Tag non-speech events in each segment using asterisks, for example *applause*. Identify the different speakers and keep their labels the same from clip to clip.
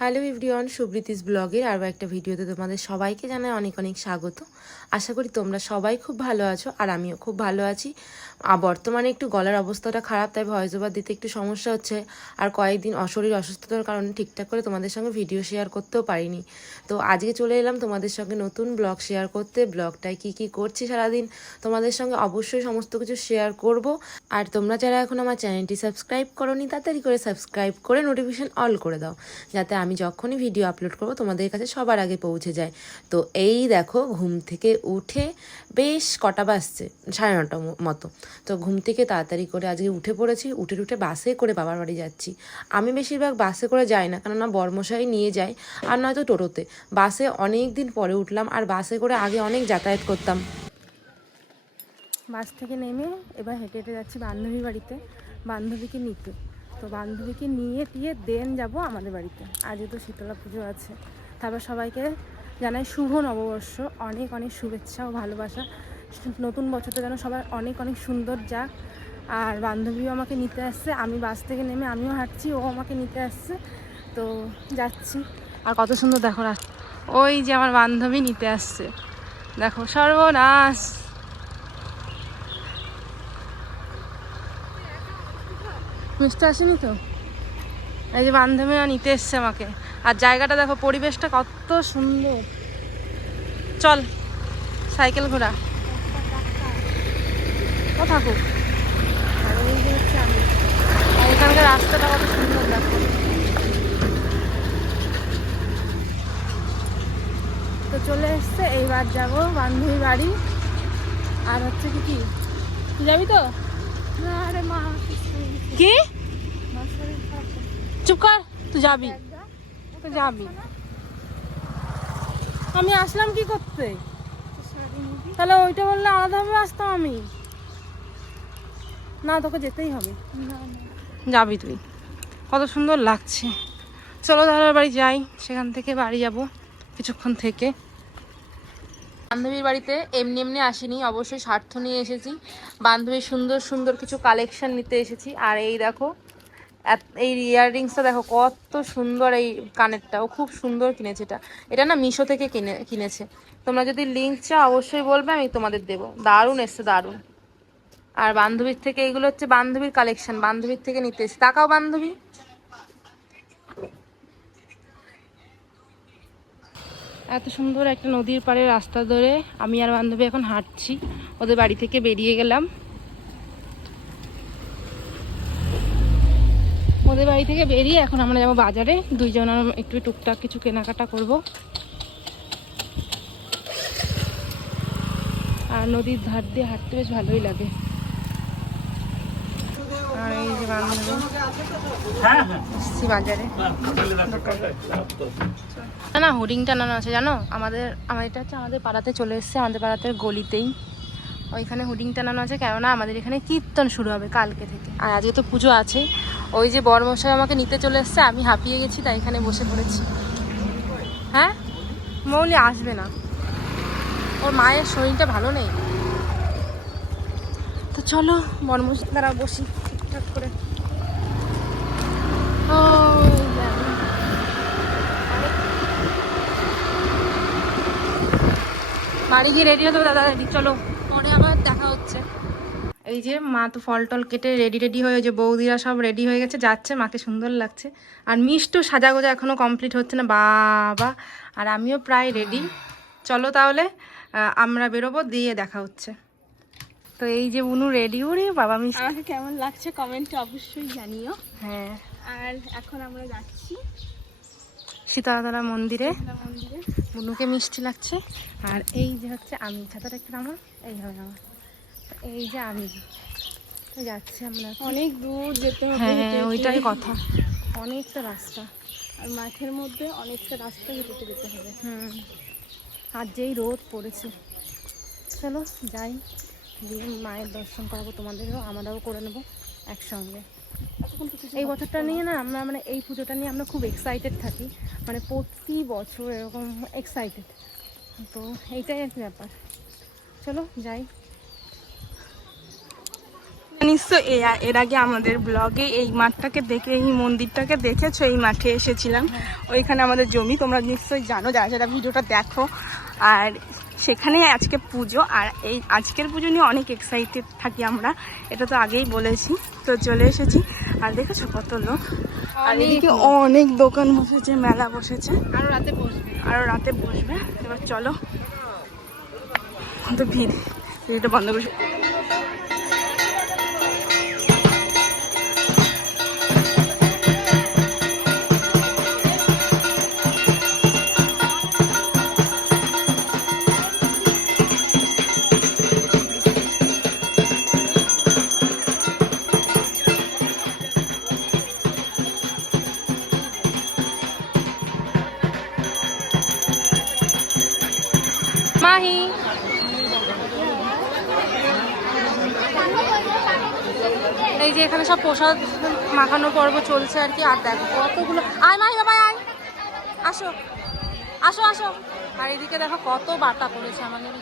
Speaker 1: Hello everyone সুব্রীতিস ব্লগের আরও একটা ভিডিওতে তোমাদের সবাইকে জানাই অনেক অনেক স্বাগত। আশা করি তোমরা সবাই খুব ভালো আছো, আর আমিও খুব ভালো আছি। বর্তমানে একটু গলার অবস্থাটা খারাপ, তাই ভয়েস ওভার দিতে একটু সমস্যা হচ্ছে, আর কয়েকদিন অশরীর অসুস্থতার কারণে ঠিকঠাক করে তোমাদের সঙ্গে ভিডিও শেয়ার করতেও পারিনি। তো আজকে চলে এলাম তোমাদের সঙ্গে নতুন ব্লগ শেয়ার করতে। ব্লগটায় কি কি করছি সারাদিন, তোমাদের সঙ্গে অবশ্যই সমস্ত কিছু শেয়ার করব। আর তোমরা যারা এখন আমার চ্যানেলটি সাবস্ক্রাইব করো নি তাড়াতাড়ি করে সাবস্ক্রাইব করে নোটিফিকেশন অল করে দাও, যাতে আমি যখনই ভিডিও আপলোড করব, তোমাদের কাছে সবার আগে পৌঁছে যায়। তো এই দেখো, ঘুম থেকে উঠে বেশ কটা বাজছে, সাড়ে নটা মতো। তো ঘুম থেকে তাড়াতাড়ি করে আজকে উঠে পড়েছি, উঠে উঠে বাসে করে বাবার বাড়ি যাচ্ছি। আমি বেশিরভাগ বাসে করে যাই না, কেননা বর্মশাই নিয়ে যাই আর নয়তো টোটোতে। বাসে অনেক দিন পরে উঠলাম, আর বাসে করে আগে অনেক যাতায়াত করতাম।
Speaker 2: বাস থেকে নেমে এবার হেঁটে হেঁটে যাচ্ছি বান্ধবীর বাড়িতে, বান্ধবীকে নিতে। তো বান্ধবীকে নিয়ে টিয়ে দেন যাব আমাদের বাড়িতে। আজকে তো শীতলা পুজো আছে। তারপর সবাইকে জানাই শুভ নববর্ষ। অনেক অনেক শুভেচ্ছা ও ভালোবাসা। নতুন বছরটা যেন সবার অনেক অনেক সুন্দর যাক। আর বান্ধবীও আমাকে নিতে আসছে। আমি বাস থেকে নেমে আমিও হাঁটছি, ও আমাকে নিতে আসছে। তো যাচ্ছি। আর কত সুন্দর দেখো ওই যে আমার বান্ধবী নিতে আসছে। দেখো সর্বনাশ। মিষ্টি আসেনি তো? এই যে বান্ধবীরা নিতে এসছে আমাকে। আর জায়গাটা দেখো, পরিবেশটা কত সুন্দর। চল, সাইকেল ঘোরা। ও থাকুক আর এখানকার রাস্তাটা কত সুন্দর দেখো। তো চলে এসছে, এইবার যাব বান্ধবী বাড়ি। আর হচ্ছে কি কি? যাবি তো? না, আরে মা কি? চুপ কর তুই যাবি। তুই যাবি। আমি আসলাম কি করতে? তাহলে ওইটা বললে আলাদাভাবে আসতাম আমি। না তোকে যেতেই হবে। যাবি তুই। কত সুন্দর লাগছে। চলো দাদার বাড়ি যাই। সেখান থেকে বাড়ি যাব। কিছুক্ষণ থেকে। বান্ধবীর বাড়িতে এমনি এমনি আসিনি, অবশ্যই স্বার্থ নিয়ে এসেছি। বান্ধবীর সুন্দর সুন্দর কিছু কালেকশন নিতে এসেছি। আর এই দেখো এই ইয়াররিংসটা দেখো, কত সুন্দর এই কানেরটা। ও খুব সুন্দর কিনেছে এটা। এটা না মিশো থেকে কিনে, কিনেছে। তোমরা যদি লিঙ্ক চাও, অবশ্যই বলবে, আমি তোমাদের দেবো। দারুণ এসছে, দারুণ। আর বান্ধবীর থেকে এইগুলো হচ্ছে বান্ধবীর কালেকশন বান্ধবীর থেকে নিতে এসেছি। তাকাও বান্ধবী। এত সুন্দর একটা নদীর পাড়ে রাস্তা ধরে আমি আর বান্ধবী এখন হাঁটছি। ওদের বাড়ি থেকে বেরিয়ে গেলাম। ওদের বাড়ি থেকে বেরিয়ে এখন আমরা যাব বাজারে। দুইজন একটু টুকটাক কিছু কেনাকাটা করব। আর নদীর ধার দিয়ে হাঁটতে বেশ ভালোই লাগে। আর এই এসছি বাজারে। না না হোর্ডিং টানানো আছে জানো? আমাদের আমাদের এটা হচ্ছে আমাদের পাড়াতে চলে এসছে আমাদের পাড়াতে গলিতেই। ওইখানে হোর্ডিং টানানো আছে কেননা আমাদের এখানে কীর্তন শুরু হবে কালকে থেকে। আর আজকে তো পুজো আছে। ওই যে বড়মশাই আমাকে নিতে চলে এসছে আমি হাঁপিয়ে গেছি তাই এখানে বসে পড়েছি। হ্যাঁ? মৌলি আসবে না। ওর মায়ের শরীরটা ভালো নেই। তো চলো বড়মশাই দ্বারা বসি ঠিকঠাক করে ওই দেখো। বাড়ি গিয়ে রেডি হতে হবে দাদা রেডি চলো। পরে আবার দেখা হচ্ছে। এই যে মা তো ফল টল কেটে রেডি রেডি হয়ে যে বৌদিরা সব রেডি হয়ে গেছে যাচ্ছে মাকে সুন্দর লাগছে। আর মিষ্টু সাজাগোজা এখনও কমপ্লিট হচ্ছে না বাবা। আর আমিও প্রায় রেডি চলো তাহলে আমরা বেরোবো দিয়ে দেখা হচ্ছে। তো এই যে উনু রেডি ওরে বাবা মিষ্টি
Speaker 3: আমাকে কেমন লাগছে কমেন্টে অবশ্যই জানিও।
Speaker 2: হ্যাঁ।
Speaker 3: আর এখন আমরা যাচ্ছি
Speaker 2: সীতারাতলা মন্দিরে।
Speaker 3: মন্দিরে।
Speaker 2: বুনুকে মিষ্টি লাগছে। আর এই যে হচ্ছে আমি ছাতাটা একটু আমার এই হবে আমার। এই যে আমি যাচ্ছি আমরা।
Speaker 3: অনেক দূর যেতে হবে।
Speaker 2: হ্যাঁ
Speaker 3: হেঁটে হেঁটে।
Speaker 2: ওইটাই কথা। অনেকটা রাস্তা।
Speaker 3: আর মাঠের মধ্যে অনেকটা রাস্তা হেঁটে হেঁটে যেতে হবে।
Speaker 2: হুম। আর যেই রোদ পড়েছে। চলো যাই। দিয়ে মায়ের দর্শন করাবো তোমাদেরও আমরাও করে নেব একসঙ্গে। এই বছরটা নিয়ে না আমরা মানে এই পুজোটা নিয়ে আমরা খুব এক্সাইটেড থাকি। মানে প্রতি বছর এরকম এক্সাইটেড তো এইটাই আর কি ব্যাপার। চলো, যাই।
Speaker 3: নিশ্চয় এর আগে আমাদের ব্লগে এই মাঠটাকে দেখে, এই মন্দিরটাকে দেখেছ? এই মাঠে এসেছিলাম। ওইখানে আমাদের জমি, তোমরা নিশ্চয়ই জানো, যারা যারা ভিডিওটা দেখো। আর সেখানে আজকে পুজো। আর এই আজকের পুজো নিয়ে অনেক এক্সাইটেড থাকি আমরা। এটা তো আগেই বলেছি। তো চলে এসেছি। আর দেখেছ কত লোক? আর এদিকে অনেক দোকান বসেছে মেলা বসেছে।
Speaker 2: আরও রাতে বসবে।
Speaker 3: আরও রাতে বসবে। এবার চলো। তো ভিড়। এটা বন্ধ করে
Speaker 2: প্রসাদ মাখানো পর্ব চলছে আর কি, আর দেখো কতগুলো আয়, মাই বাবা আয়। আসো। আসো আসো। আর এদিকে দেখো কত বাটা পড়েছে আমাদের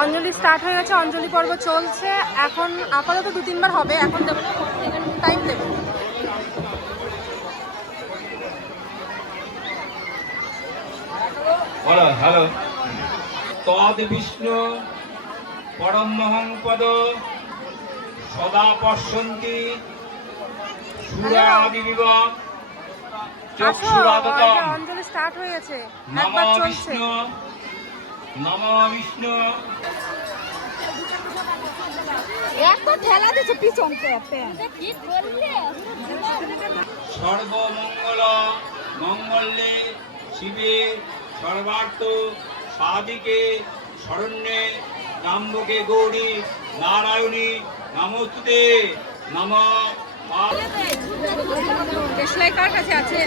Speaker 2: অঞ্জলি স্টার্ট হয়ে গেছে, অঞ্জলি পর্ব চলছে। এখন আপাতত দু, তিনবার হবে, এখন দেবো টাইম দেবো।
Speaker 4: বলো হ্যালো তদ বিষ্ণু পরমহং পদ সদা পশ্যন্তি
Speaker 2: যে অঞ্জলি স্টার্ট হয়ে গেছে।
Speaker 4: নম
Speaker 2: একবার চলছে।
Speaker 4: বিষ্ণু নম বিষ্ণু। সর্বমঙ্গল মঙ্গলে শিবে সর্বার্থ সাদিকে শরণ্যে নাম্বকে গৌরী নারায়ণী নমস্তুতে নম
Speaker 3: কার কাছে আছে আছে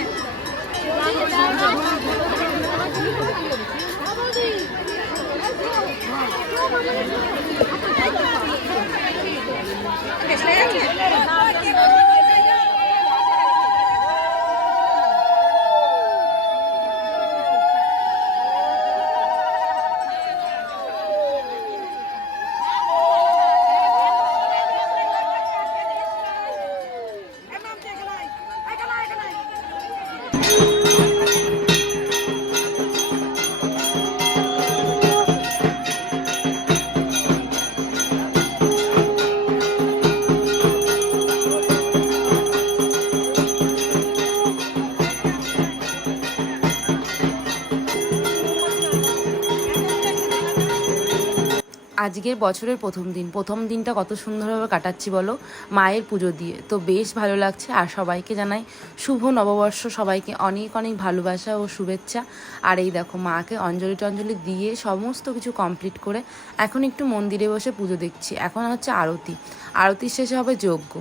Speaker 1: আজকের বছরের প্রথম দিন। প্রথম দিনটা কত সুন্দরভাবে কাটাচ্ছি বলো? মায়ের পুজো দিয়ে। তো বেশ ভালো লাগছে। আর সবাইকে জানাই শুভ নববর্ষ। সবাইকে অনেক অনেক ভালোবাসা ও শুভেচ্ছা। আর এই দেখো, মাকে অঞ্জলি টঞ্জলি দিয়ে সমস্ত কিছু কমপ্লিট করে এখন একটু মন্দিরে বসে পুজো দেখছি। এখন হচ্ছে আরতি। আরতির শেষে হবে যজ্ঞ।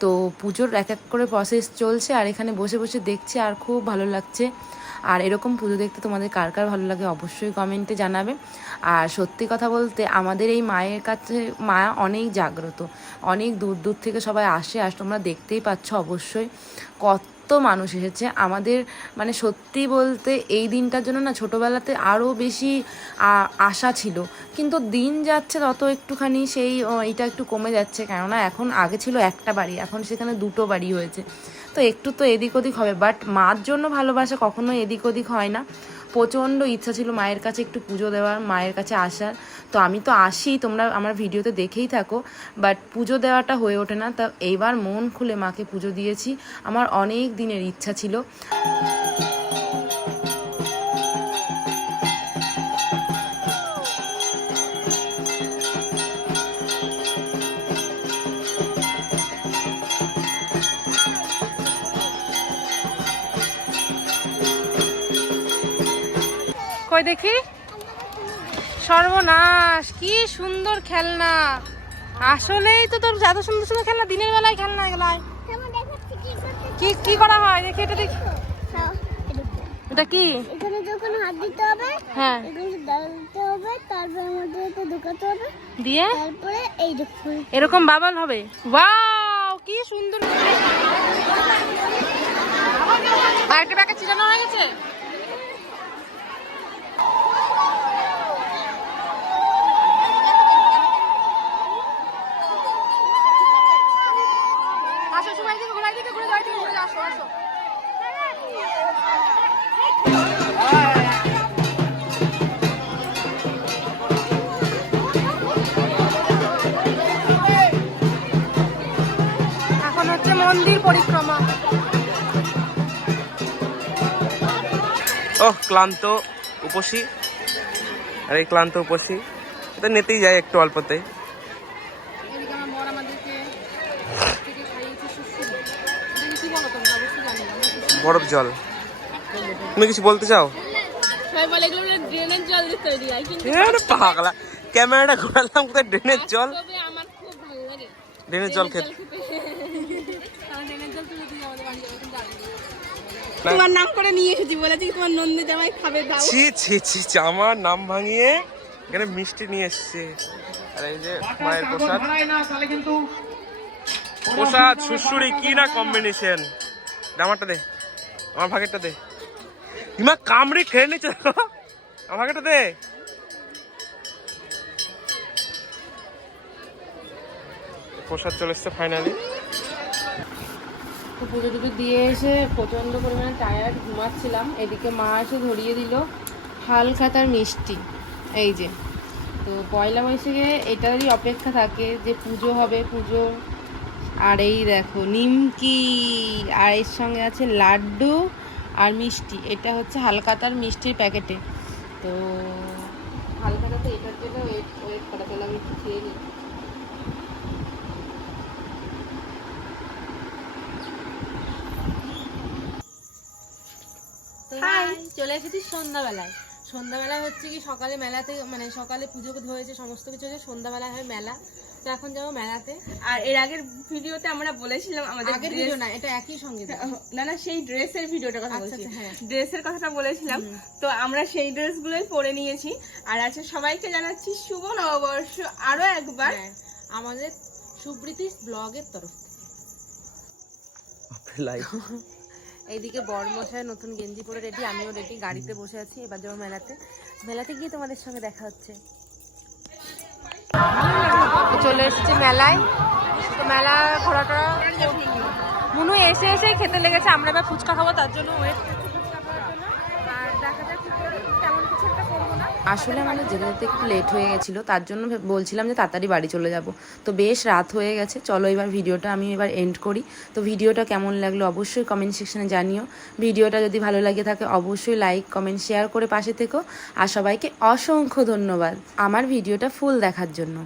Speaker 1: তো পুজোর এক এক করে প্রসেস চলছে। আর এখানে বসে বসে দেখছি আর খুব ভালো লাগছে। আর এরকম পুজো দেখতে তোমাদের কার কার ভালো লাগে অবশ্যই কমেন্টে জানাবে। আর সত্যি কথা বলতে আমাদের এই মায়ের কাছে মা অনেক জাগ্রত, অনেক দূর দূর থেকে সবাই আসে, আর তোমরা দেখতেই পাচ্ছ অবশ্যই কত মানুষ এসেছে। আমাদের মানে সত্যি বলতে এই দিনটার জন্য না ছোটোবেলাতে আরও বেশি আশা ছিল। কিন্তু দিন যাচ্ছে তত একটুখানি সেই এটা একটু কমে যাচ্ছে। কেননা এখন আগে ছিল একটা বাড়ি, এখন সেখানে দুটো বাড়ি হয়েছে। তো একটু তো এদিক ওদিক হবে। বাট মার জন্য ভালোবাসা কখনো এদিক ওদিক হয় না। প্রচণ্ড ইচ্ছা ছিল মায়ের কাছে একটু পুজো দেওয়ার, মায়ের কাছে আসার। তো আমি তো আসি, তোমরা আমার ভিডিওতে দেখেই থাকো। বাট পুজো দেওয়াটা হয়ে ওঠে না। তা এইবার মন খুলে মাকে পুজো দিয়েছি। আমার অনেক দিনের ইচ্ছা ছিল।
Speaker 2: কই দেখি? সর্বনাশ, কি সুন্দর খেলনা। আসলেই তো তোর এত সুন্দর সুন্দর খেলনা, দিনের বেলায় খেলনা এগুলাই। কি কি করা হয়? দেখি, এটা দেখি। এটা কি?
Speaker 5: এখানে যখন হাত দিতে হবে
Speaker 2: হ্যাঁ।
Speaker 5: এখানে হবে তারপরে মধ্যে এটা ঢুকাতে হবে
Speaker 2: দিয়ে?
Speaker 5: তারপরে এই দেখুন
Speaker 2: এরকম বাবাল হবে। ওয়াও, কি সুন্দর আরেকটা প্যাকেট চিরানো হয়ে গেছে?
Speaker 6: ওহ ক্লান্ত উপসী। আর এই ক্লান্ত উপসী। এটা নিতেই যায় একটু অল্পতে। বরফ জল। তুমি কিছু বলতে চাও? পাগলা। ক্যামেরাটা ঘোরালাম কোথায়? ড্রেনের জল? ড্রেনের জল খেতে।
Speaker 3: তোমার নাম করে নিয়ে এসেছি বলেছি তোমার নন্দী জামাই খাবে দাও।
Speaker 6: ছি ছি ছি আমার নাম ভাঙিয়ে এখানে মিষ্টি নিয়ে এসছে। আর এই যে মায়ের প্রসাদ। প্রসাদ সুশুরি কি না কম্বিনেশন আমারটা দে আমার ভাগেরটা দে। হিমা কামড়ি খেয়ে নিচ্ছে আমার ভাগেরটা দে। প্রসাদ চলে এসছে ফাইনালি
Speaker 2: তো পুজো টুজো দিয়ে এসে প্রচণ্ড পরিমাণে টায়ার্ড ঘুমাচ্ছিলাম। এদিকে মা এসে ধরিয়ে দিল হালকা তার মিষ্টি। এই যে। তো পয়লা বৈশাখে এটারই অপেক্ষা থাকে যে পুজো হবে, পুজো। আর এই দেখো, নিমকি। আর এর সঙ্গে আছে লাড্ডু আর মিষ্টি। এটা হচ্ছে হালকাতার মিষ্টির প্যাকেটে। তো হালকাতাতে এটার জন্য ওয়েট ওয়েট করা পেলাম একটু খেয়ে নিই তো হাই চলে এসেছি সন্ধ্যাবেলায়। সন্ধ্যাবেলায় হচ্ছে কি সকালে মেলাতে মানে সকালে পুজো হয়েছে সমস্ত কিছু হয়েছে সন্ধ্যাবেলায় হয় মেলা। তো এখন যাব মেলাতে।
Speaker 3: আর এর আগের ভিডিওতে আমরা বলেছিলাম আমাদের
Speaker 2: আগের ভিডিও না এটা একই সঙ্গে *laughs*
Speaker 3: না না সেই ড্রেসের ভিডিওটার কথা
Speaker 2: আচ্ছা,
Speaker 3: বলছি।
Speaker 2: আচ্ছা, হ্যাঁ।
Speaker 3: ড্রেসের কথাটা বলেছিলাম। তো আমরা সেই ড্রেসগুলোই পরে নিয়েছি। আর আছে সবাইকে জানাচ্ছি শুভ নববর্ষ। আরও একবার।
Speaker 2: হ্যাঁ, আমাদের সুব্রীতিস ব্লগের তরফ থেকে। *laughs* এইদিকে বরমশাই নতুন গেঞ্জি পরে রেডি আমিও রেডি গাড়িতে বসে আছি, এবার যাব মেলাতে। মেলাতে গিয়ে তোমাদের সঙ্গে দেখা হচ্ছে। চলে এসেছি মেলায়। তো মেলা ঘোরাটা মনু এসে এসে খেতে লেগেছে, আমরা এবার ফুচকা খাব, তার জন্য ওয়েট
Speaker 1: আসলে আমাদের যেতে যেতে একটু লেট হয়ে গেছিল, তার জন্য বলছিলাম যে তাড়াতাড়ি বাড়ি চলে যাব। তো বেশ রাত হয়ে গেছে, চলো এবার ভিডিওটা আমি এবার এন্ড করি। তো ভিডিওটা কেমন লাগল অবশ্যই কমেন্ট সেকশনে জানিও। ভিডিওটা যদি ভালো লাগে থাকে, অবশ্যই লাইক কমেন্ট শেয়ার করে পাশে থেকো। আর সবাইকে অসংখ্য ধন্যবাদ আমার ভিডিওটা ফুল দেখার জন্য।